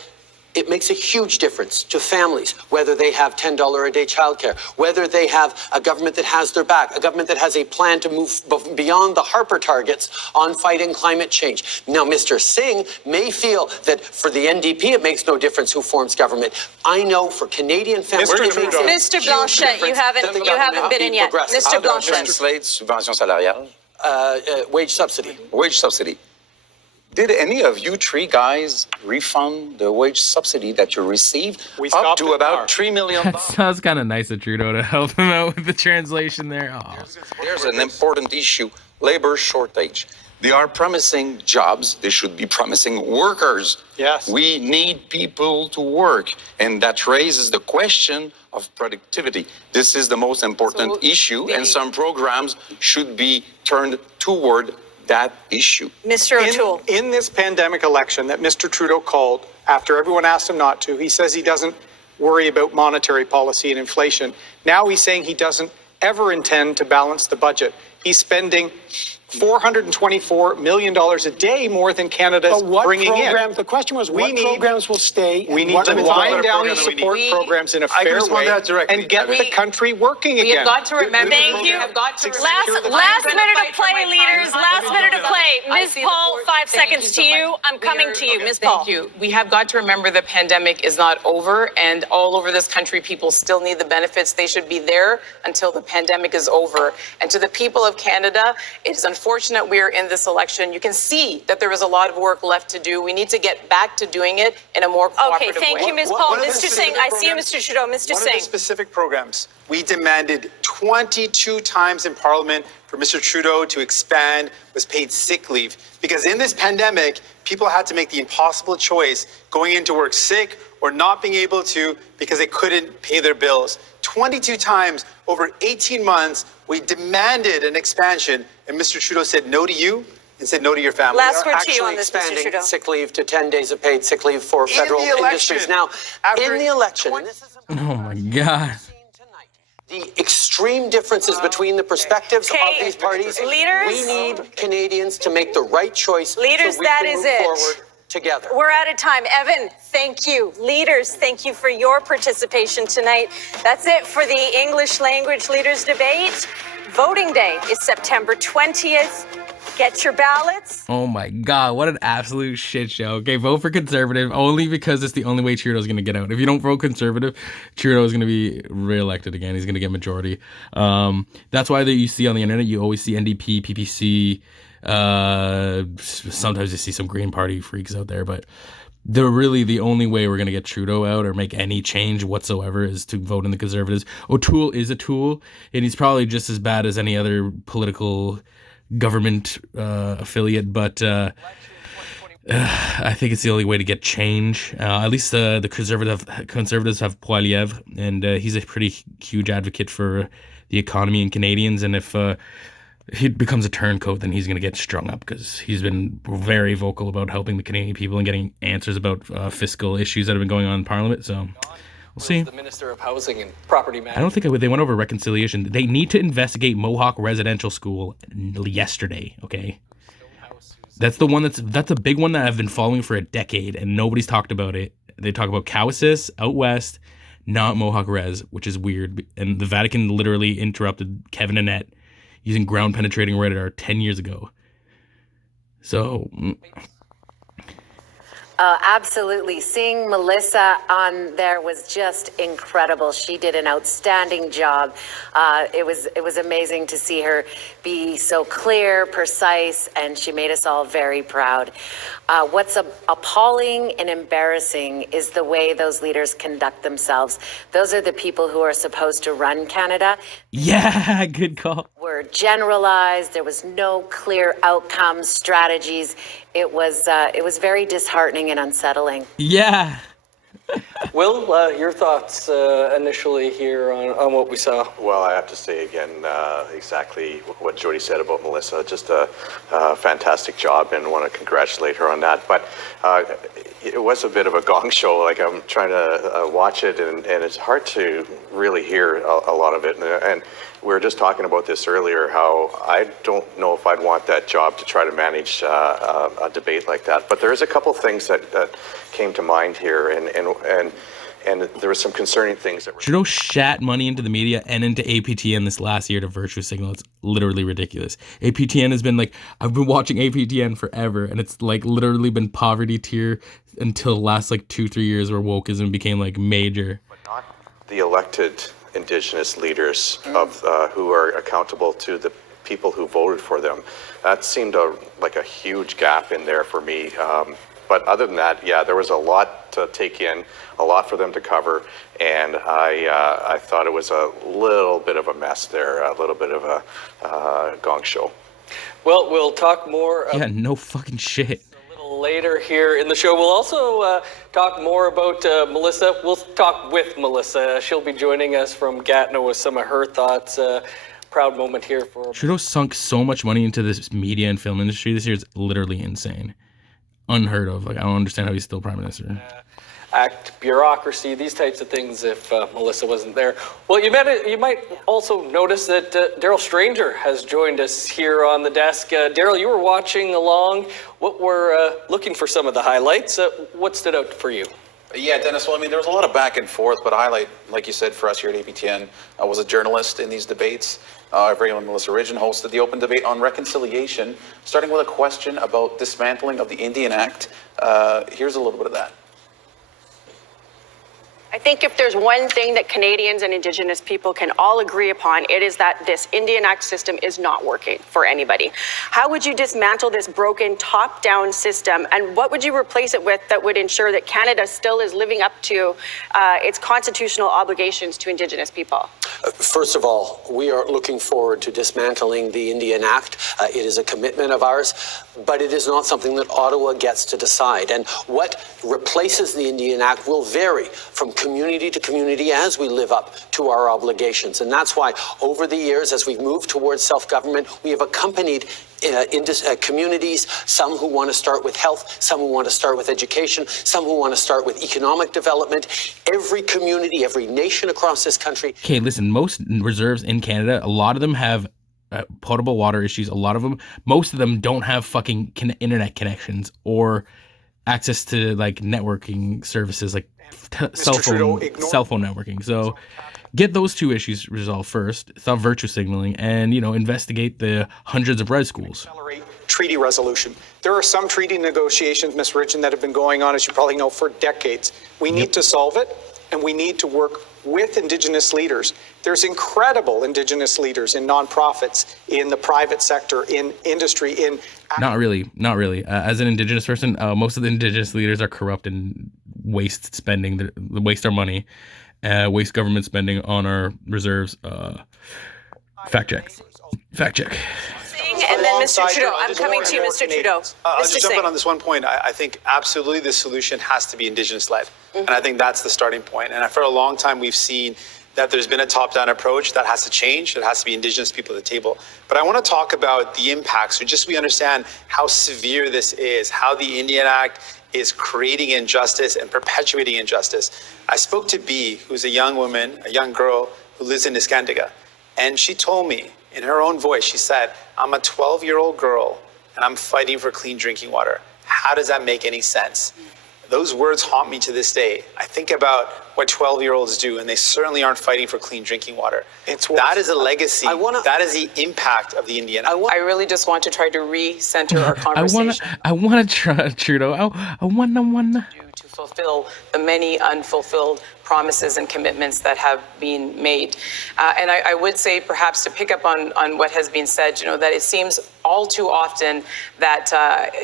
it makes a huge difference to families, whether they have $10 a day childcare, whether they have a government that has their back, a government that has a plan to move beyond the Harper targets on fighting climate change. Now, Mr. Singh may feel that for the NDP, it makes no difference who forms government. I know for Canadian families, Mr. Blanchet, you haven't been in yet. Mr. Blanchet. Translate subvention salariale. Wage subsidy. Wage subsidy. Did any of you three guys refund the wage subsidy that you received up to about $3 million? That sounds kind of nice of Trudeau to help him out with the translation there. Oh. There's an important issue, labor shortage. They are promising jobs. They should be promising workers. Yes. We need people to work. And that raises the question of productivity. This is the most important issue, and some programs should be turned toward that issue. Mr. O'Toole. In this pandemic election that Mr. Trudeau called, after everyone asked him not to, he says he doesn't worry about monetary policy and inflation. Now he's saying he doesn't ever intend to balance the budget. He's spending $424 million a day more than Canada's bringing in. The question was, what programs will stay? We need to wind down the support programs in a fair way and get the country working again. We have got to remember. Thank you. Last minute of play, leaders. Last minute of play. Ms. Paul, 5 seconds to you. I'm coming to you, Ms. Paul. Thank you. We have got to remember the pandemic is not over, and all over this country, people still need the benefits. They should be there until the pandemic is over. And to the people of Canada, it is unfortunate we are in this election. You can see that there is a lot of work left to do. We need to get back to doing it in a more cooperative way. Okay, thank you, Ms. Paul. Mr. Singh, I see you, Mr. Trudeau. Mr. One of the Singh. specific programs we demanded 22 times in Parliament for Mr. Trudeau to expand was paid sick leave. Because in this pandemic, people had to make the impossible choice going into work sick or not being able to because they couldn't pay their bills. 22 times over 18 months, we demanded an expansion, and Mr. Trudeau said no to you and said no to your family. Last word to you on this, Mr. Expanding Trudeau. sick leave to 10 days of paid sick leave for federal industries. Now, in the election, and this is Oh my god. the extreme differences between the perspectives of these parties. Leaders? We need Canadians to make the right choice. Leaders, so we that can is move it. forward together. We're out of time. Evan, thank you. Leaders, thank you for your participation tonight. That's it for the English Language Leaders Debate. Voting day is September 20th. Get your ballots. Oh my God, what an absolute shit show. Okay, vote for Conservative only because it's the only way Trudeau's going to get out. If you don't vote Conservative, Trudeau is going to be re-elected again. He's going to get majority. That's why you see on the internet, you always see NDP, PPC. Sometimes you see some Green Party freaks out there, but they're really the only way we're going to get Trudeau out or make any change whatsoever is to vote in the Conservatives. O'Toole is a tool, and he's probably just as bad as any other political government affiliate, but I think it's the only way to get change. At least the conservatives have Poilievre, and he's a pretty huge advocate for the economy and Canadians. And if he becomes a turncoat, then he's going to get strung up because he's been very vocal about helping the Canadian people and getting answers about fiscal issues that have been going on in Parliament. So we'll see. The Minister of Housing and Property Management. I don't think they went over reconciliation. They need to investigate Mohawk Residential School yesterday, okay? That's the one that's a big one that I've been following for a decade, and nobody's talked about it. They talk about Cowessess out west, not Mohawk Res, which is weird. And the Vatican literally interrupted Kevin Annett using ground penetrating radar 10 years ago. So... Absolutely. Seeing Melissa on there was just incredible. She did an outstanding job. It was amazing to see her be so clear, precise, and she made us all very proud. What's appalling and embarrassing is the way those leaders conduct themselves. Those are the people who are supposed to run Canada. Yeah, good call. Were generalized. There was no clear outcomes, strategies. It was very disheartening and unsettling. Yeah. Will, your thoughts initially here on what we saw? Well, I have to say again exactly what Jody said about Melissa. Just a fantastic job, and want to congratulate her on that. But it was a bit of a gong show. Like, I'm trying to watch it, and it's hard to really hear a lot of it. And we were just talking about this earlier, how I don't know if I'd want that job to try to manage a debate like that. But there is a couple things that came to mind here, and there were some concerning things that were... Trudeau shat money into the media and into APTN this last year to virtue signal. It's literally ridiculous. APTN has been like, I've been watching APTN forever, and it's like literally been poverty tier until the last like 2-3 years where wokeism became like major. But not the elected Indigenous leaders of who are accountable to the people who voted for them. That seemed like a huge gap in there for me. But other than that, yeah, there was a lot to take in, a lot for them to cover, and I thought it was a little bit of a mess there, a little bit of a gong show. Well, we'll talk more. Yeah, no fucking shit. A little later here in the show, we'll also talk more about Melissa. We'll talk with Melissa. She'll be joining us from Gatineau with some of her thoughts. Proud moment here for Trudeau sunk so much money into this media and film industry this year. It's literally insane. Unheard of. Like, I don't understand how he's still prime minister. Act, bureaucracy, these types of things if Melissa wasn't there. Well, you might also notice that Daryl Stranger has joined us here on the desk. Daryl, you were watching along. What we're looking for some of the highlights. What stood out for you? Yeah, Dennis, well, I mean, there was a lot of back and forth, but a highlight, like you said, for us here at APTN, was a journalist in these debates. Very own Melissa Ridgen hosted the open debate on reconciliation, starting with a question about dismantling of the Indian Act. Here's a little bit of that. I think if there's one thing that Canadians and Indigenous people can all agree upon, it is that this Indian Act system is not working for anybody. How would you dismantle this broken top-down system, and what would you replace it with that would ensure that Canada still is living up to its constitutional obligations to Indigenous people? First of all, we are looking forward to dismantling the Indian Act. It is a commitment of ours, but it is not something that Ottawa gets to decide. And what replaces the Indian Act will vary from community to community as we live up to our obligations. And that's why over the years, as we've moved towards self-government, we have accompanied communities, some who want to start with health, some who want to start with education, some who want to start with economic development. Every community, every nation across this country. Okay, listen, most reserves in Canada, a lot of them have potable water issues. A lot of them, most of them don't have fucking internet connections or access to like networking services, like cell phone networking. So get those two issues resolved first. Stop virtue signaling, and investigate the hundreds of red schools. Treaty resolution. There are some treaty negotiations, Ms. Ridgen, that have been going on, as you probably know, for decades. We need to solve it, and we need to work with Indigenous leaders. There's incredible Indigenous leaders in nonprofits, in the private sector, in industry, in... Not really. As an Indigenous person, most of the Indigenous leaders are corrupt and waste spending, waste our money, waste government spending on our reserves. Fact check. And then Mr. Trudeau, I'm coming to you, Mr. Trudeau. I'll just jump in on this one point. I think absolutely the solution has to be Indigenous-led. And I think that's the starting point. And for a long time, we've seen that there's been a top-down approach that has to change. It has to be Indigenous people at the table. But I want to talk about the impacts, so just we understand how severe this is, how the Indian Act is creating injustice and perpetuating injustice. I spoke to B, who's a young woman, a young girl who lives in Niskandiga. And she told me, in her own voice, she said, I'm a 12-year-old girl and I'm fighting for clean drinking water. How does that make any sense? Those words haunt me to this day. I think about what 12-year-olds do, and they certainly aren't fighting for clean drinking water. That is a legacy. That is the impact of the Indian Act. I really just want to try to recenter our conversation. I want to try, Trudeau. I wanna. To fulfill the many unfulfilled promises and commitments that have been made. And I would say, perhaps to pick up on what has been said, that it seems all too often that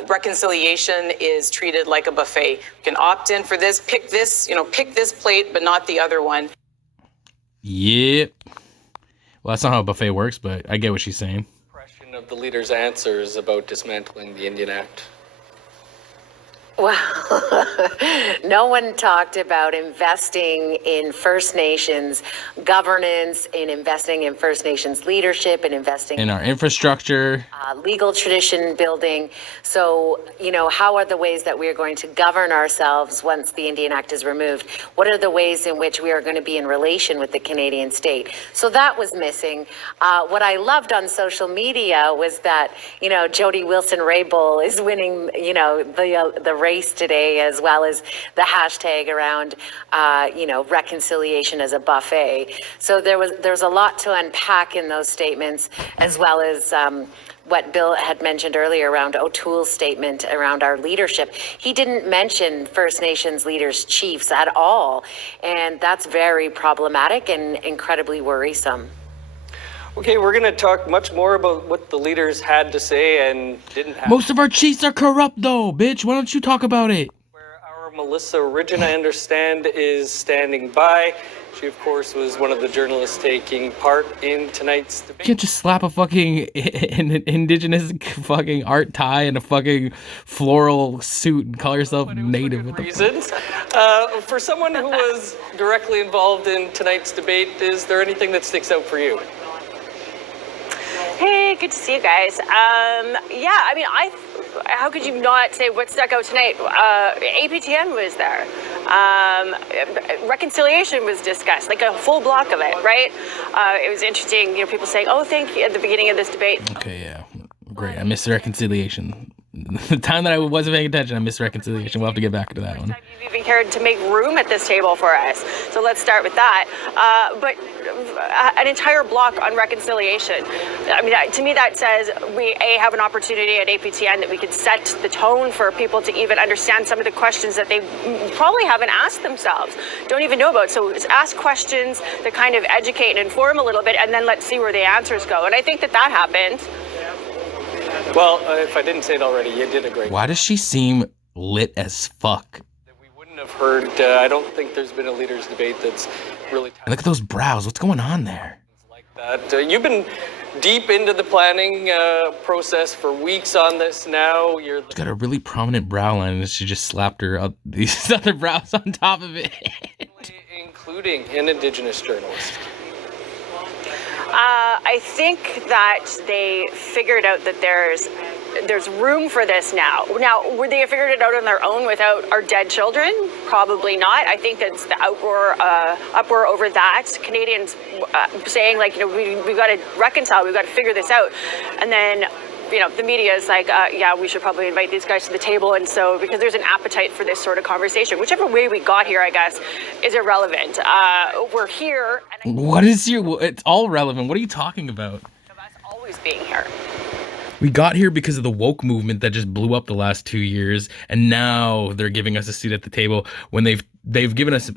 reconciliation is treated like a buffet. You can opt in for this, pick this plate, but not the other one. Yep. Well, that's not how a buffet works, but I get what she's saying. Question of the leader's answers about dismantling the Indian Act. Well, no one talked about investing in First Nations governance, in investing in First Nations leadership, and investing in our infrastructure, legal tradition building. So, how are the ways that we are going to govern ourselves once the Indian Act is removed? What are the ways in which we are going to be in relation with the Canadian state? So that was missing. What I loved on social media was that, Jody Wilson-Raybould is winning, the race today, as well as the hashtag around, reconciliation as a buffet. So there's a lot to unpack in those statements, as well as what Bill had mentioned earlier around O'Toole's statement around our leadership. He didn't mention First Nations leaders, chiefs at all, and that's very problematic and incredibly worrisome. Okay, we're going to talk much more about what the leaders had to say and didn't have. Most of our chiefs are corrupt, though, bitch. Why don't you talk about it? Where our Melissa Ridgen, I understand, is standing by. She, of course, was one of the journalists taking part in tonight's debate. You can't just slap a fucking Indigenous fucking art tie and a fucking floral suit and call yourself Native. With reasons. For someone who was directly involved in tonight's debate, is there anything that sticks out for you? Hey, good to see you guys. How could you not say what stuck out tonight? APTN was there. Reconciliation was discussed, like a full block of it, right? It was interesting, people saying, oh, thank you, at the beginning of this debate. Okay, yeah. Great. I missed the reconciliation. The time that I wasn't paying attention, I missed reconciliation. We'll have to get back to that one. You've even cared to make room at this table for us. So let's start with that. But an entire block on reconciliation. To me, that says we have an opportunity at APTN that we could set the tone for people to even understand some of the questions that they probably haven't asked themselves, don't even know about. So ask questions that kind of educate and inform a little bit, and then let's see where the answers go. And I think that happened. Well, if I didn't say it already, you did a great job. Why does she seem lit as fuck? We wouldn't have heard, I don't think there's been a leaders debate that's really... Look at those brows. What's going on there? Like that. You've been deep into the planning process for weeks on this now. She's got a really prominent brow line, and she just slapped her these other brows on top of it. Including an Indigenous journalist. I think that they figured out that there's room for this now. Now, would they have figured it out on their own without our dead children? Probably not. I think that's the uproar over that. Canadians saying, we've got to reconcile, we've got to figure this out. And then the media is like, yeah, we should probably invite these guys to the table. And so, because there's an appetite for this sort of conversation, whichever way we got here, I guess, is irrelevant. We're here. And it's all relevant. What are you talking about? Us always being here. We got here because of the woke movement that just blew up the last 2 years, and now they're giving us a seat at the table when they've given us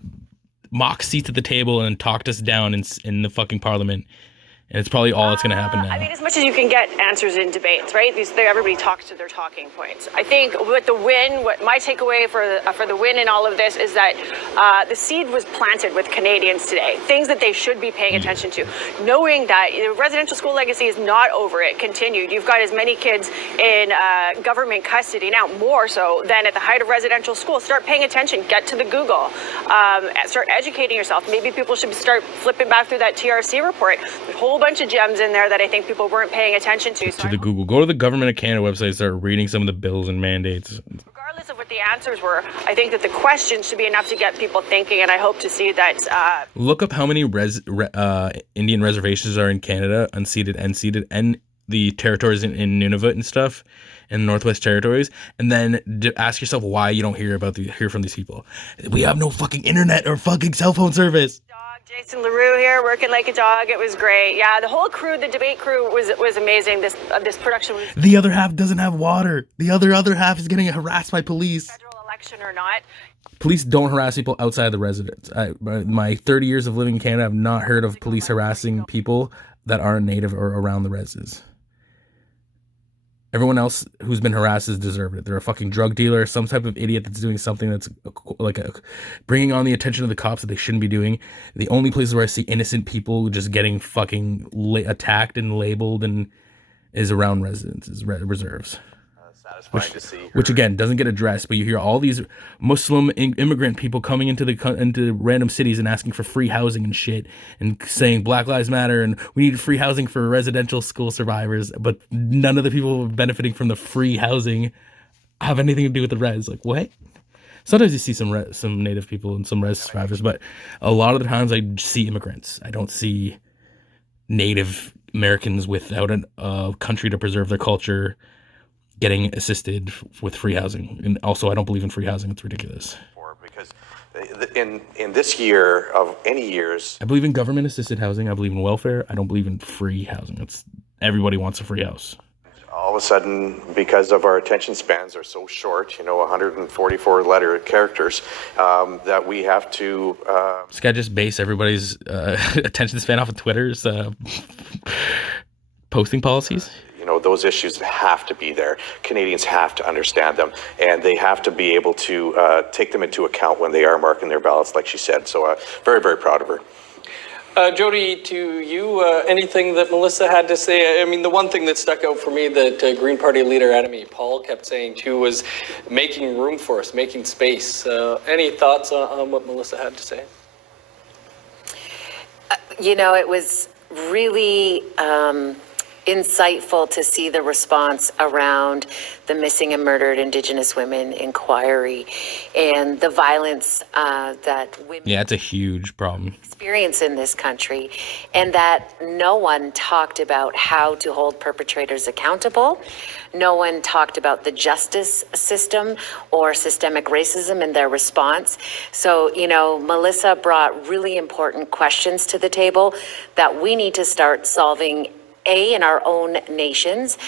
mock seats at the table and talked us down in the fucking parliament. And it's probably all that's going to happen now. I mean, as much as you can get answers in debates, right? Everybody talks to their talking points. I think what my takeaway for the win in all of this is that the seed was planted with Canadians today. Things that they should be paying attention to. Knowing that residential school legacy is not over, it continued. You've got as many kids in government custody now, more so than at the height of residential school. Start paying attention. Get to the Google. Start educating yourself. Maybe people should start flipping back through that TRC report. There's a whole bunch of gems in there that I think people weren't paying attention to. To the Google. Go to the Government of Canada website, start reading some of the bills and mandates. Regardless of what the answers were, I think that the questions should be enough to get people thinking, and I hope to see that. Look up how many Indian reservations are in Canada, unceded and ceded, and the territories in Nunavut and stuff, and Northwest Territories, and then ask yourself why you don't hear from these people. We have no fucking internet or fucking cell phone service. Jason LaRue here, working like a dog. It was great. Yeah, the whole crew, the debate crew was amazing. This production was. The other half doesn't have water. The other half is getting harassed by police. Federal election or not. Police don't harass people outside the residence. My 30 years of living in Canada, I've not heard of police harassing people that aren't native or around the reses. Everyone else who's been harassed has deserved it. They're a fucking drug dealer, some type of idiot that's doing something that's bringing on the attention of the cops that they shouldn't be doing. The only places where I see innocent people just getting fucking attacked and labeled and is around residences, reserves. Which again doesn't get addressed, but you hear all these Muslim immigrant people coming into random cities and asking for free housing and shit, and saying Black Lives Matter and we need free housing for residential school survivors, but none of the people benefiting from the free housing have anything to do with the res. Like, what? Sometimes you see some native people and some res survivors, but a lot of the times I see immigrants. I don't see Native Americans without a country to preserve their culture getting assisted with free housing. And also, I don't believe in free housing. It's ridiculous. Because in this year of any years, I believe in government assisted housing. I believe in welfare. I don't believe in free housing. Everybody wants a free house. All of a sudden, because of our attention spans are so short, 144 characters, that we have to. This guy just based everybody's attention span off of Twitter's posting policies. Those issues have to be there. Canadians have to understand them, and they have to be able to take them into account when they are marking their ballots, like she said. So very, very proud of her. Jody, to you, anything that Melissa had to say? I mean, the one thing that stuck out for me that Green Party leader Annamie Paul kept saying too was making room for us, making space. Any thoughts on what Melissa had to say? It was really insightful to see the response around the missing and murdered Indigenous women inquiry and the violence that women it's a huge problem experience in this country, and that no one talked about how to hold perpetrators accountable. No one talked about the justice system or systemic racism in their response. So, Melissa brought really important questions to the table that we need to start solving in our own nations,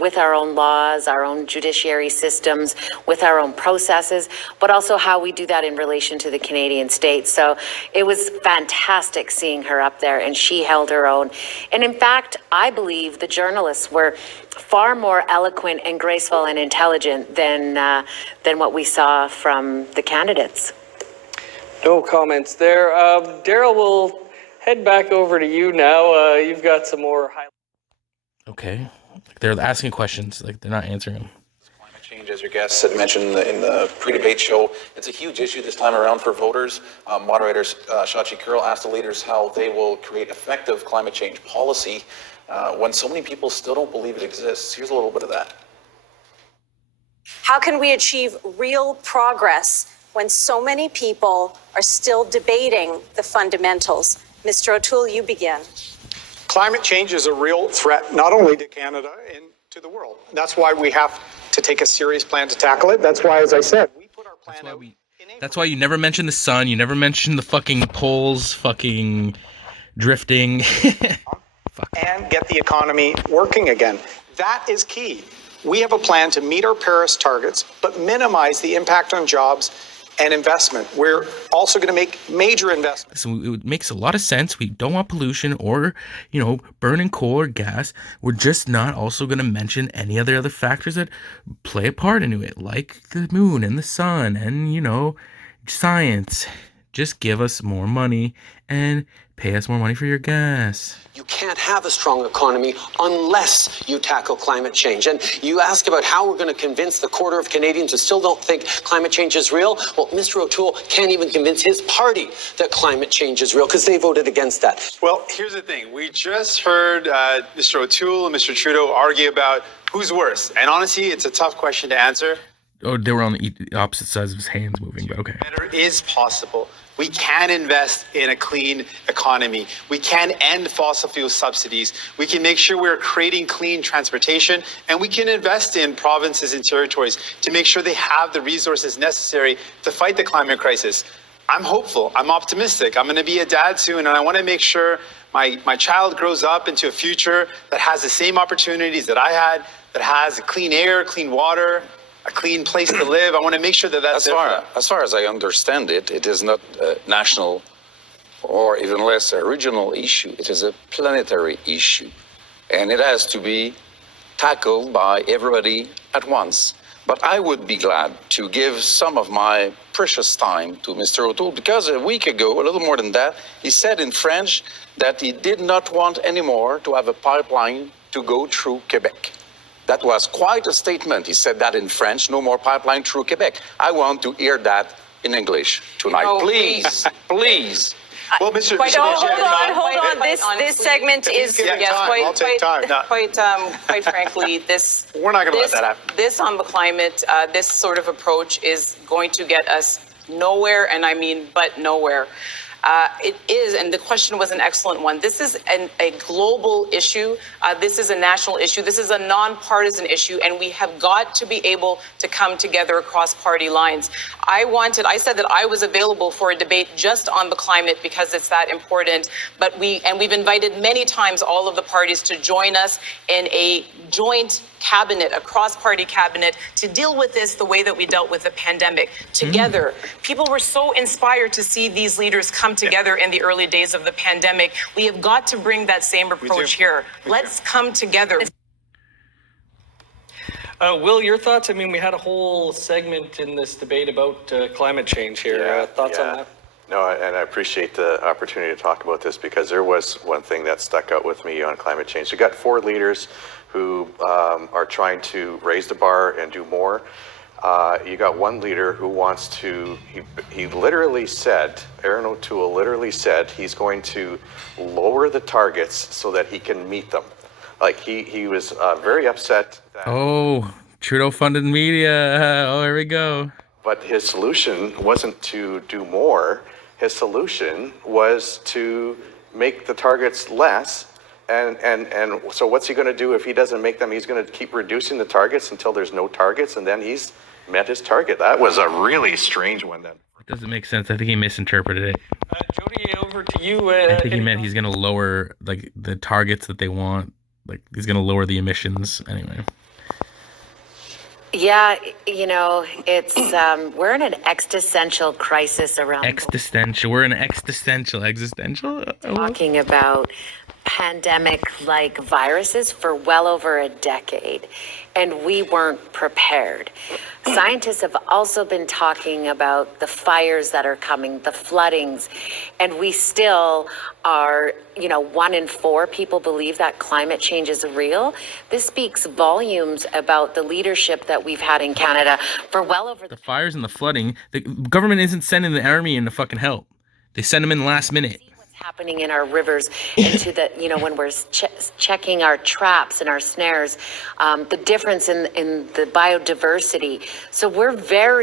with our own laws, our own judiciary systems, with our own processes, but also how we do that in relation to the Canadian state. So it was fantastic seeing her up there, and she held her own. And in fact, I believe the journalists were far more eloquent and graceful and intelligent than what we saw from the candidates. No comments there. Daryl, we'll head back over to you now. You've got some more highlights. Okay. They're asking questions, they're not answering them. Climate change, as your guests had mentioned in the pre-debate show, it's a huge issue this time around for voters. Moderator Shachi Kurl asked the leaders how they will create effective climate change policy when so many people still don't believe it exists. Here's a little bit of that. How can we achieve real progress when so many people are still debating the fundamentals? Mr. O'Toole, you begin. Climate change is a real threat, not only to Canada and to the world. That's why we have to take a serious plan to tackle it. That's why, as I said, we put our plan out. That's why you never mention the sun. You never mention the fucking poles fucking drifting. And get the economy working again. That is key. We have a plan to meet our Paris targets, but minimize the impact on jobs and investment. We're also going to make major investments. So it makes a lot of sense. We don't want pollution or, burning coal or gas. We're just not also going to mention any other factors that play a part into it, like the moon and the sun and, science. Just give us more money and pay us more money for your gas. You can't have a strong economy unless you tackle climate change. And you ask about how we're going to convince the quarter of Canadians who still don't think climate change is real. Well, Mr. O'Toole can't even convince his party that climate change is real because they voted against that. Well, here's the thing. We just heard Mr. O'Toole and Mr. Trudeau argue about who's worse. And honestly, it's a tough question to answer. Oh, they were on the opposite sides of his hands moving, but okay. Better is possible. We can invest in a clean economy. We can end fossil fuel subsidies. We can make sure we're creating clean transportation, and we can invest in provinces and territories to make sure they have the resources necessary to fight the climate crisis. I'm hopeful. I'm optimistic. I'm going to be a dad soon, and I want to make sure my child grows up into a future that has the same opportunities that I had, that has clean air, clean water, a clean place to live. I want to make sure that that's as far as I understand it, it is not a national or even less a regional issue. It is a planetary issue, and it has to be tackled by everybody at once. But I would be glad to give some of my precious time to Mr. O'Toole, because a week ago, a little more than that, he said in French that he did not want anymore to have a pipeline to go through Quebec. That was quite a statement. He said that in French, no more pipeline through Quebec. I want to hear that in English tonight. Please, please. Well, Mr. Hold on. This segment is quite frankly, this we're not going to let that happen. This on the climate, this sort of approach is going to get us nowhere, and I mean, but nowhere. It is, and the question was an excellent one. This is a global issue. This is a national issue. This is a nonpartisan issue, and we have got to be able to come together across party lines. I said that I was available for a debate just on the climate because it's that important, but we've invited many times all of the parties to join us in a joint cabinet, a cross-party cabinet, to deal with this the way that we dealt with the pandemic together. People were so inspired to see these leaders come together in the early days of the pandemic. We have got to bring that same approach here. Let's come together. Will, your thoughts? I mean, we had a whole segment in this debate about climate change here. Thoughts on that? No, and I appreciate the opportunity to talk about this, because there was one thing that stuck out with me on climate change. You got 4 leaders who are trying to raise the bar and do more. You got one leader who wants to, he literally said, Aaron O'Toole literally said he's going to lower the targets so that he can meet them. Like he was very upset. Oh, Trudeau funded media. Oh, here we go. But his solution wasn't to do more. His solution was to make the targets less. And so what's he going to do if he doesn't make them? He's going to keep reducing the targets until there's no targets, and then he's met his target. That was a really strange one then. It doesn't make sense. I think he misinterpreted it. Jody, over to you. I think he meant he's going to lower the targets that they want. He's going to lower the emissions anyway. Yeah, it's we're in an existential crisis around. We're in an existential. Talking about pandemic-like viruses for well over a decade, and we weren't prepared. Scientists have also been talking about the fires that are coming, the floodings, and we still are, 1 in 4 people believe that climate change is real. This speaks volumes about the leadership that we've had in Canada for well over the fires and the flooding. The government isn't sending the army in to fucking help. They send them in last minute. Happening in our rivers, into the, when we're checking our traps and our snares, the difference in the biodiversity. So we're very